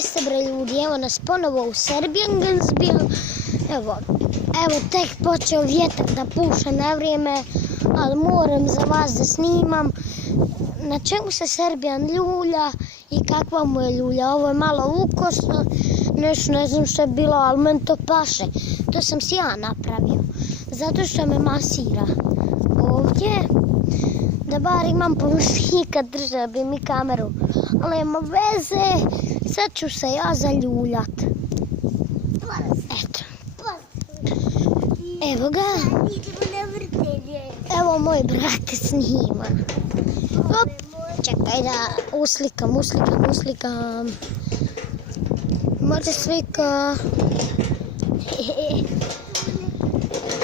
jeste bre ljudi, evo nas ponovo u Serbian Gansbil. Evo tek počeo vjetar da puša na vrijeme, ali moram za vas da snimam na čemu se Serbian ljulja i kakva mu je ljulja. Ovo je malo ukosno, nešto ne znam što je bilo, ali meni to paše. To sam si ja napravio, zato što me masira ovdje. Da bar imam pomoćnika, držao bi mi kameru, ali nema veze, sad ću se ja zaljuljat. Eto. Evo ga. Evo moj brate snima. Op, čekaj da uslikam. Može slika.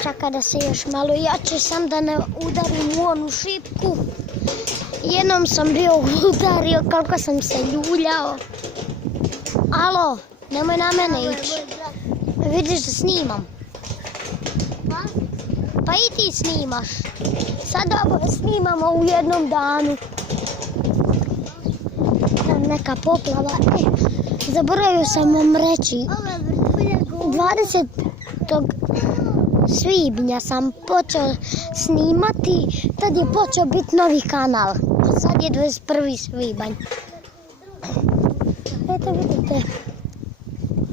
Čekaj da se još malo jače, sam da ne udarim u onu šipku. Jednom sam bio udario koliko sam se ljuljao. Alo, nemoj na mene ići. Vidiš da snimam. Pa i ti snimaš. Sad ovo snimamo u jednom danu. Neka poplava. Zaboravio sam vam reći. 20. svibnja sam počeo snimati. Tad je počeo biti novi kanal. A sad je 21. svibanj. Eto vidite.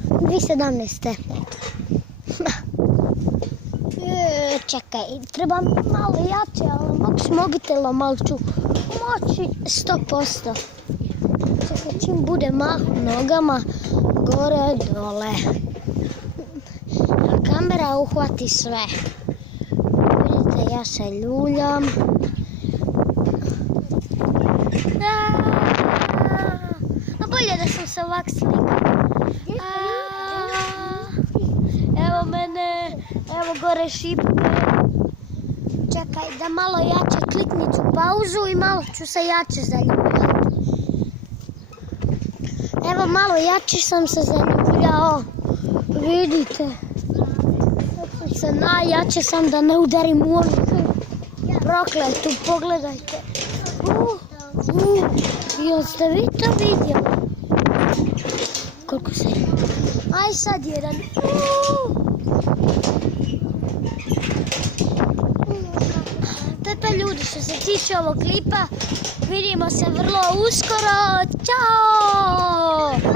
2017. Čekaj, treba malo jače, ali mogu s mobitelom, ali ću moći 100%. Čekaj, čim bude mah nogama, gore, dole. Kamera uhvati sve. Vidite, ja se ljuljam. A bolje da sam se ovak slikao. Evo mene, evo gore šipke. Čekaj da malo jače klikniću pauzu i malo ću se jače zaljuljati. Evo malo jače sam se zaljuljao. Vidite. Se najjače sam da ne udarim u onu prokletu, pogledajte. Jeste vi to vidjeli? Koliko se... Aj sad jedan. Tata ljudi, što se tiče ovog klipa, vidimo se vrlo uskoro. Ćao!